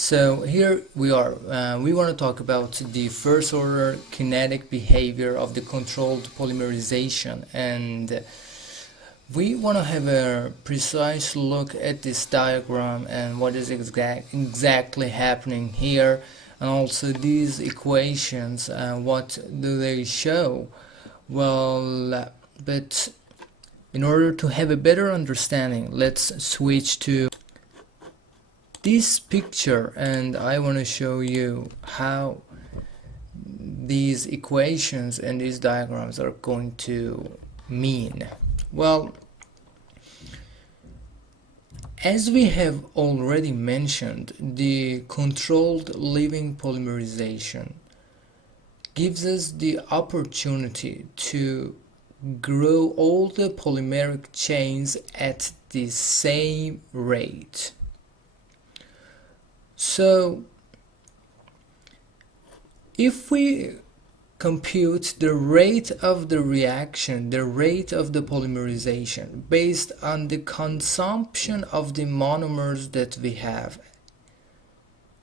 So here we are. We want to talk about the first order kinetic behavior of the controlled polymerization, and we want to have a precise look at this diagram and what is exactly happening here, and also these equations, what do they show? Well, but in order to have a better understanding, let's switch to this picture, and I want to show you how these equations and these diagrams are going to mean. Well, as we have already mentioned, the controlled living polymerization gives us the opportunity to grow all the polymeric chains at the same rate. So if we compute the rate of the reaction, the rate of the polymerization based on the consumption of the monomers that we have,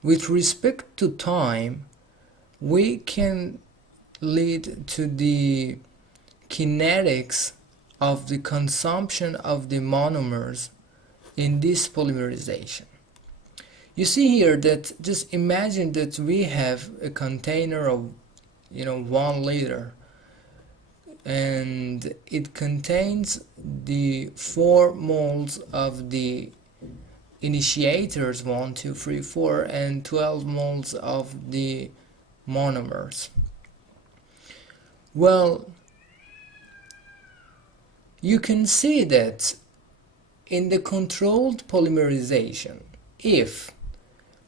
with respect to time, we can lead to the kinetics of the consumption of the monomers in this polymerization. You see here that, just imagine that we have a container of 1 liter, and it contains the 4 moles of the initiators, 1, 2, 3, 4, and 12 moles of the monomers. Well, you can see that in the controlled polymerization, if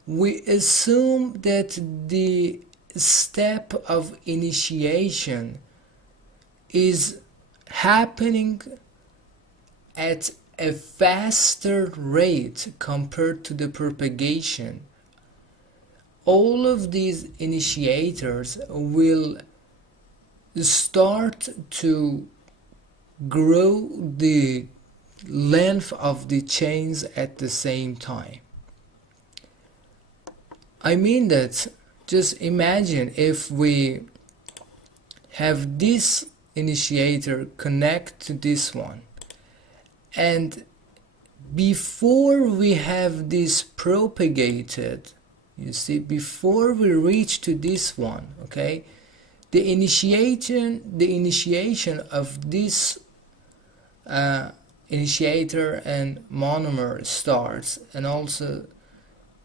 we assume that the step of initiation is happening at a faster rate compared to the propagation, all of these initiators will start to grow the length of the chains at the same time. I mean that, just imagine if we have this initiator connect to this one, and before we have this propagated, you see, before we reach to this one, okay, the initiation of this initiator and monomer starts, and also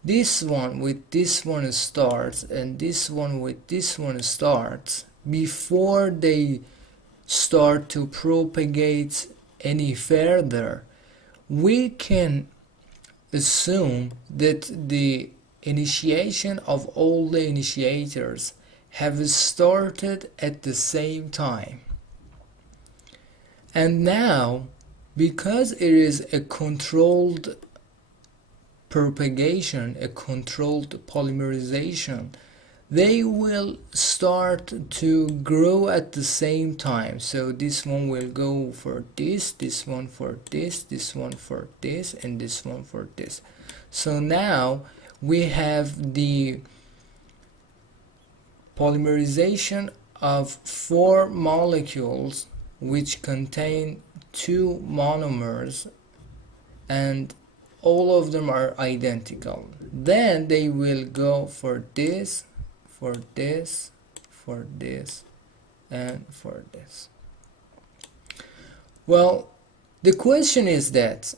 this one with this one starts, and this one with this one starts, before they start to propagate any further. We can assume that the initiation of all the initiators have started at the same time. And now, because it is a controlled propagation, a controlled polymerization, they will start to grow at the same time. So this one will go for this one for this one for this, and this one for this. So now we have the polymerization of 4 molecules which contain 2 monomers, and all of them are identical. Then they will go for this, for this, for this, and for this. Well, the question is that,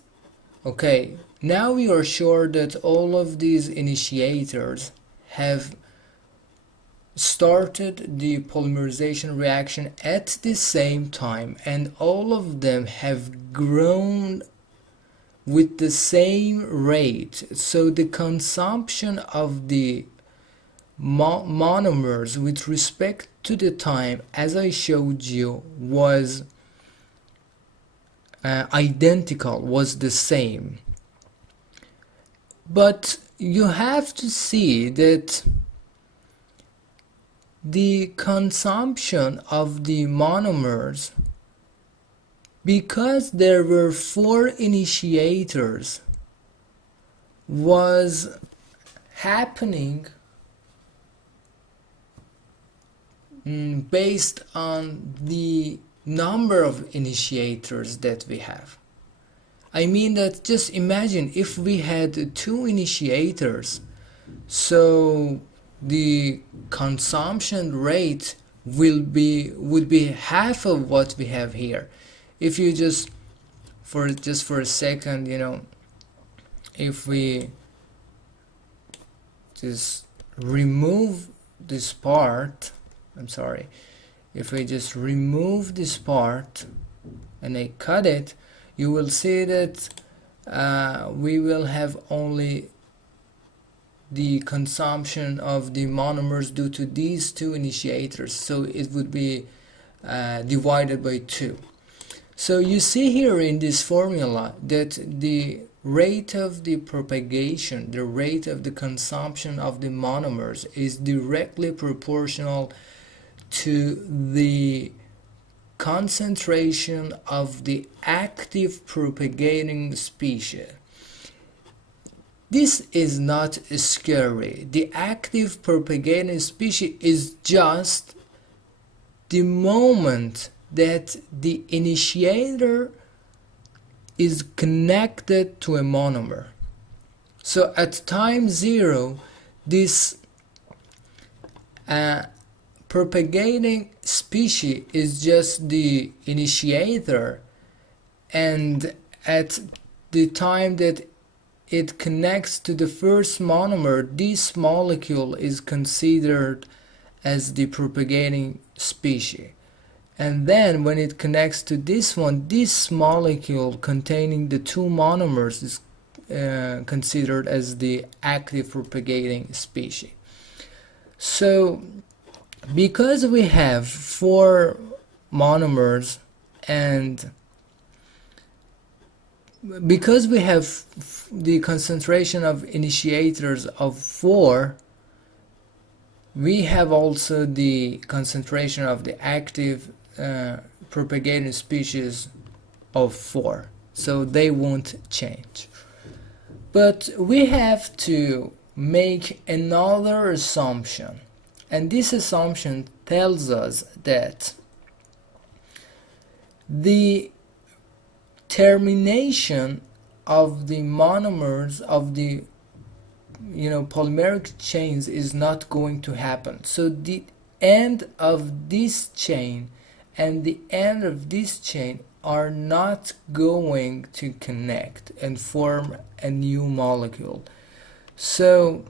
okay, now we are sure that all of these initiators have started the polymerization reaction at the same time, and all of them have grown with the same rate. So the consumption of the monomers with respect to the time, as I showed you, was identical, was the same. But you have to see that the consumption of the monomers, because there were 4 initiators, was happening based on the number of initiators that we have. I mean that just imagine if we had 2 initiators, so the consumption rate would be half of what we have here. If you just for a second, if we just remove this part, if we just remove this part and I cut it, you will see that we will have only the consumption of the monomers due to these 2 initiators, so it would be divided by 2. So you see here in this formula that the rate of the propagation, the rate of the consumption of the monomers is directly proportional to the concentration of the active propagating species. This is not scary. The active propagating species is just the moment that the initiator is connected to a monomer. So at time 0, this propagating species is just the initiator, and at the time that it connects to the first monomer, this molecule is considered as the propagating species. And then when it connects to this one, this molecule containing the 2 monomers is considered as the active propagating species. So because we have 4 monomers and because we have the concentration of initiators of 4, we have also the concentration of the active propagating species of 4, so they won't change. But we have to make another assumption, and this assumption tells us that the termination of the monomers of the polymeric chains is not going to happen. So the end of this chain and the end of this chain are not going to connect and form a new molecule. So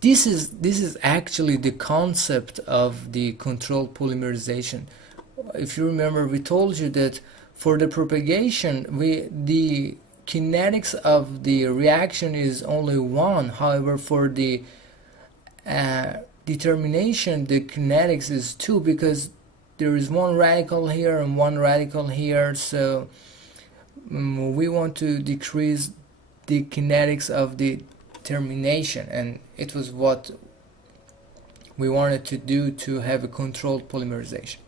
this is actually the concept of the controlled polymerization. If you remember, we told you that for the propagation, the kinetics of the reaction is only 1. However, for the determination, the kinetics is 2, because there is 1 radical here and 1 radical here. So we want to decrease the kinetics of the termination, and it was what we wanted to do to have a controlled polymerization.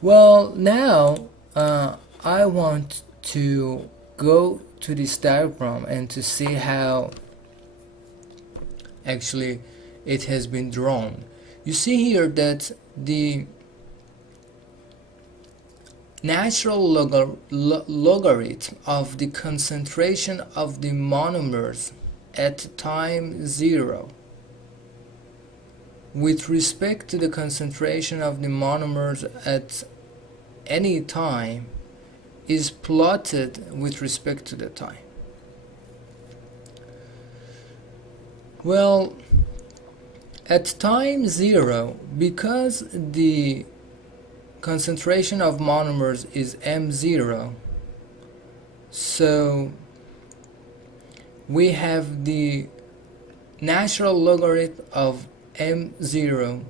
Well, now I want to go to this diagram and to see how actually it has been drawn. You see here that the natural logarithm of the concentration of the monomers at time 0 with respect to the concentration of the monomers at any time is plotted with respect to the time. Well, at time 0, because the concentration of monomers is m0, so we have the natural logarithm of m0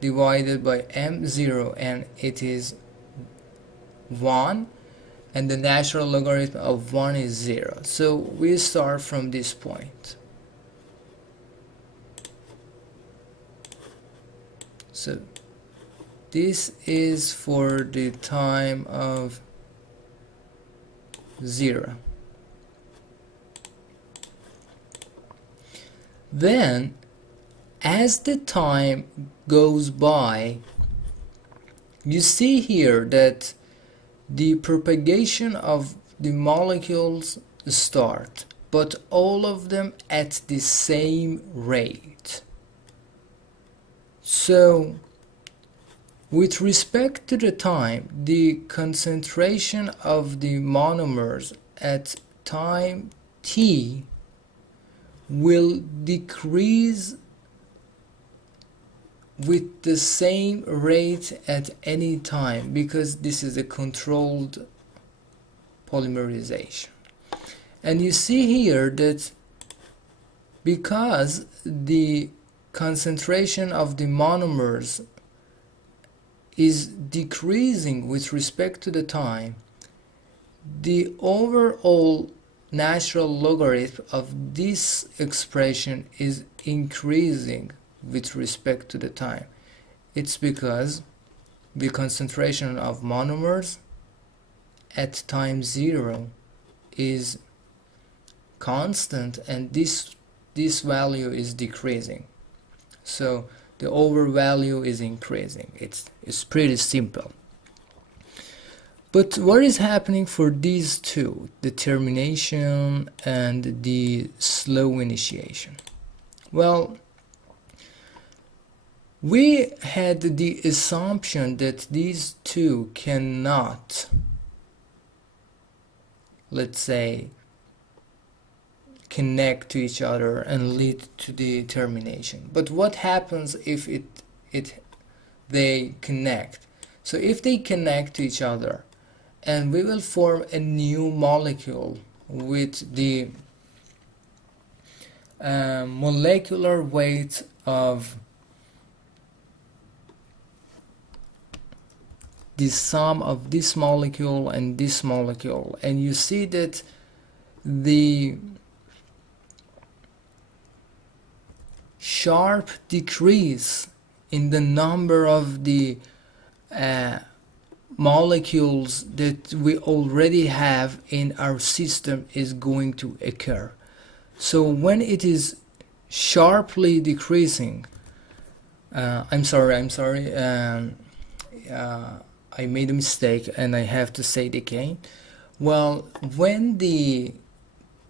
divided by m0, and it is 1, and the natural logarithm of 1 is 0. So we start from this point. So this is for the time of 0. Then, as the time goes by, you see here that the propagation of the molecules start, but all of them at the same rate. So, with respect to the time, the concentration of the monomers at time t will decrease with the same rate at any time, because this is a controlled polymerization. And you see here that because the concentration of the monomers is decreasing with respect to the time, the overall natural logarithm of this expression is increasing with respect to the time. It's because the concentration of monomers at time 0 is constant, and this value is decreasing. So the over value is increasing. It's pretty simple. But what is happening for these two, the termination and the slow initiation? Well, we had the assumption that these two cannot, let's say, connect to each other and lead to the termination. But what happens if they connect? So if they connect to each other, and we will form a new molecule with the molecular weight of the sum of this molecule and this molecule, and you see that the sharp decrease in the number of the molecules that we already have in our system is going to occur. So when it is sharply decreasing, I'm sorry, I made a mistake and I have to say it again. Well, when the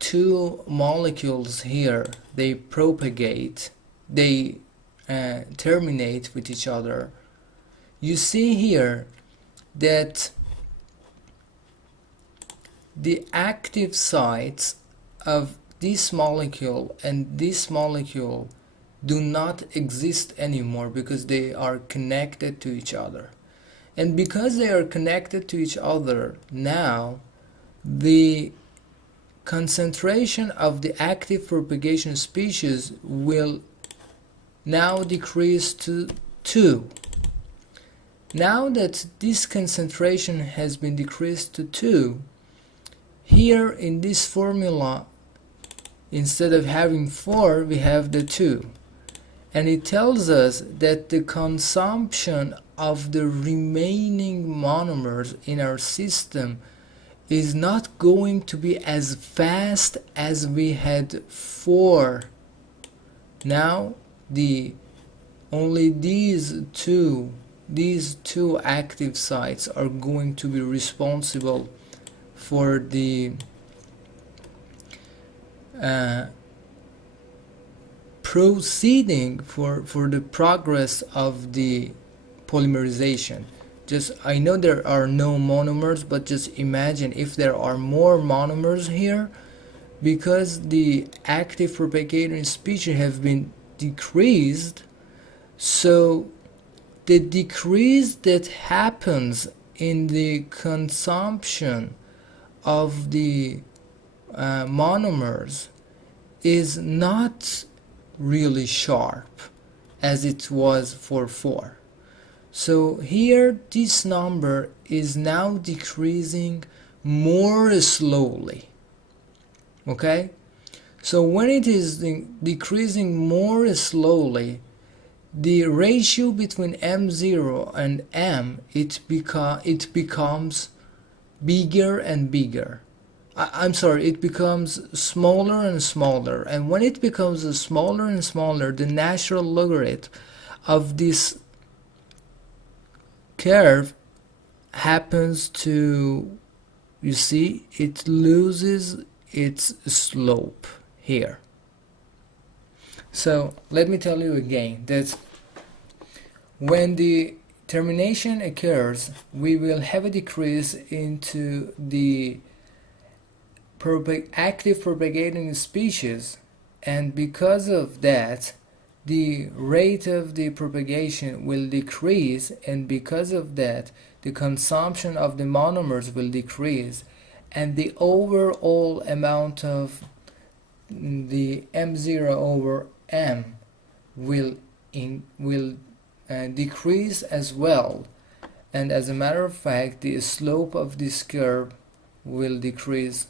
two molecules here, they propagate, they terminate with each other, you see here that the active sites of this molecule and this molecule do not exist anymore because they are connected to each other. And because they are connected to each other, now the concentration of the active propagation species will now decrease to 2. Now that this concentration has been decreased to 2, here in this formula, instead of having 4, we have the 2. And it tells us that the consumption of the remaining monomers in our system is not going to be as fast as we had 4. Now only these two active sites are going to be responsible for the proceeding for the progress of the polymerization. I know there are no monomers, but just imagine if there are more monomers here, because the active propagating species have been decreased. So the decrease that happens in the consumption of the monomers is not really sharp as it was for 4. So here this number is now decreasing more slowly. Okay? So when it is decreasing more slowly, the ratio between M0 and M, it becomes bigger and bigger I'm sorry, it becomes smaller and smaller, and when it becomes smaller and smaller, the natural logarithm of this curve happens to, you see, it loses its slope here. So let me tell you again that when the termination occurs, we will have a decrease into the active propagating species, and because of that the rate of the propagation will decrease, and because of that the consumption of the monomers will decrease, and the overall amount of the m0 over m will decrease as well, and as a matter of fact the slope of this curve will decrease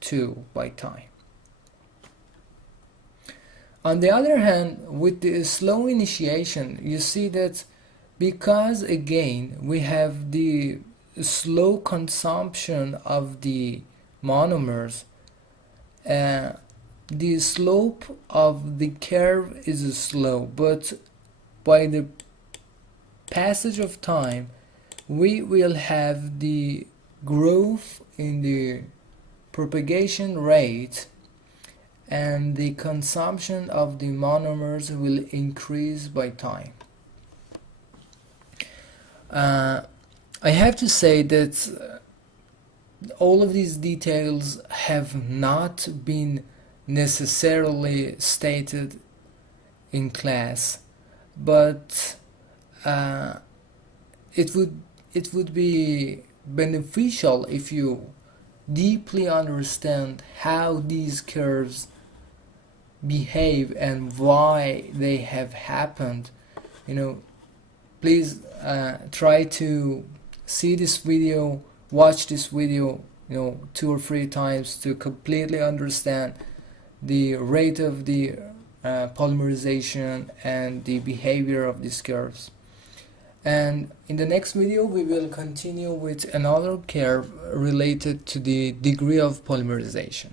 too by time. On the other hand, with the slow initiation, you see that because again we have the slow consumption of the monomers, the slope of the curve is slow, but by the passage of time we will have the growth in the propagation rate, and the consumption of the monomers will increase by time. I have to say that all of these details have not been necessarily stated in class, but it would be beneficial if you deeply understand how these curves behave and why they have happened. Please try to see this video, watch this video 2 or 3 times to completely understand the rate of the polymerization and the behavior of these curves. And in the next video we will continue with another curve related to the degree of polymerization.